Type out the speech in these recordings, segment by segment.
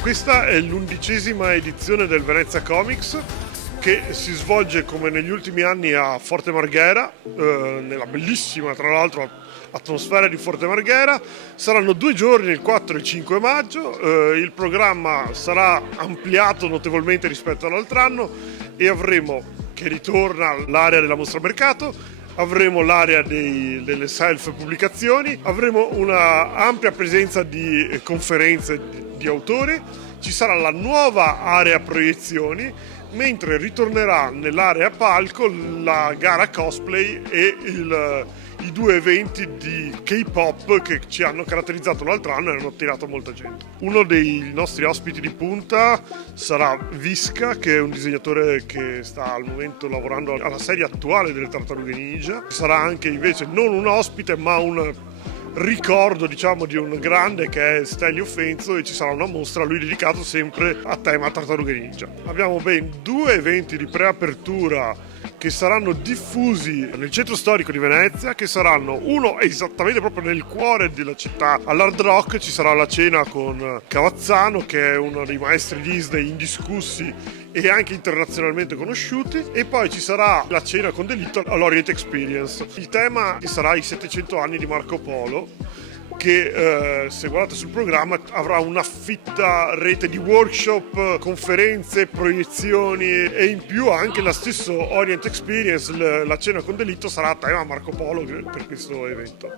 Questa è l'11ª edizione del Venezia Comics, che si svolge come negli ultimi anni a Forte Marghera, nella bellissima tra l'altro atmosfera di Forte Marghera. Saranno 2 giorni, il 4 e il 5 maggio, il programma sarà ampliato notevolmente rispetto all'altro anno e avremo, che ritorna l'area della mostra mercato, avremo l'area delle self pubblicazioni, avremo una ampia presenza di conferenze di autori, ci sarà la nuova area proiezioni, mentre ritornerà nell'area palco la gara cosplay e i 2 eventi di K-pop che ci hanno caratterizzato l'altro anno e hanno attirato molta gente. Uno dei nostri ospiti di punta sarà Visca, che è un disegnatore che sta al momento lavorando alla serie attuale delle Tartarughe Ninja. Sarà anche invece non un ospite ma un ricordo, diciamo, di un grande che è Stelio Fenzo, e ci sarà una mostra a lui dedicato sempre a tema Tartarughe Ninja. Abbiamo ben 2 eventi di preapertura che saranno diffusi nel centro storico di Venezia, che saranno uno esattamente proprio nel cuore della città, all'Hard Rock. Ci sarà la cena con Cavazzano, che è uno dei maestri Disney indiscussi e anche internazionalmente conosciuti, e poi ci sarà la cena con Delitto all'Orient Experience. Il tema sarà i 700 anni di Marco Polo, che se guardate sul programma avrà una fitta rete di workshop, conferenze, proiezioni, e in più anche la stessa Orient Experience, la cena con Delitto, sarà a tema Marco Polo per questo evento.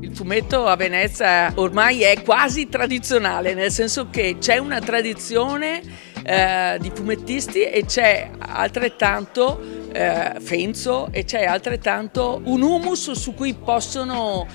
Il fumetto a Venezia ormai è quasi tradizionale, nel senso che c'è una tradizione di fumettisti e c'è altrettanto Fenzo e c'è altrettanto un humus su cui possono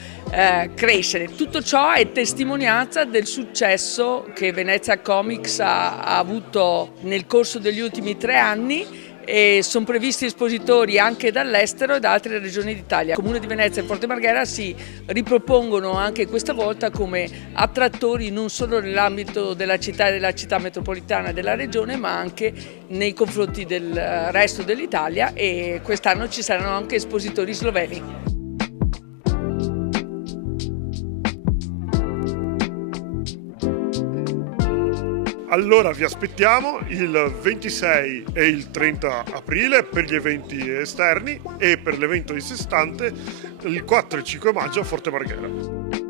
crescere. Tutto ciò è testimonianza del successo che Venezia Comics ha avuto nel corso degli ultimi 3 anni, e sono previsti espositori anche dall'estero e da altre regioni d'Italia. Il Comune di Venezia e Forte Marghera si ripropongono anche questa volta come attrattori non solo nell'ambito della città metropolitana e della regione, ma anche nei confronti del resto dell'Italia, e quest'anno ci saranno anche espositori sloveni. Allora vi aspettiamo il 26 e il 30 aprile per gli eventi esterni, e per l'evento di sé stante il 4 e il 5 maggio a Forte Marghera.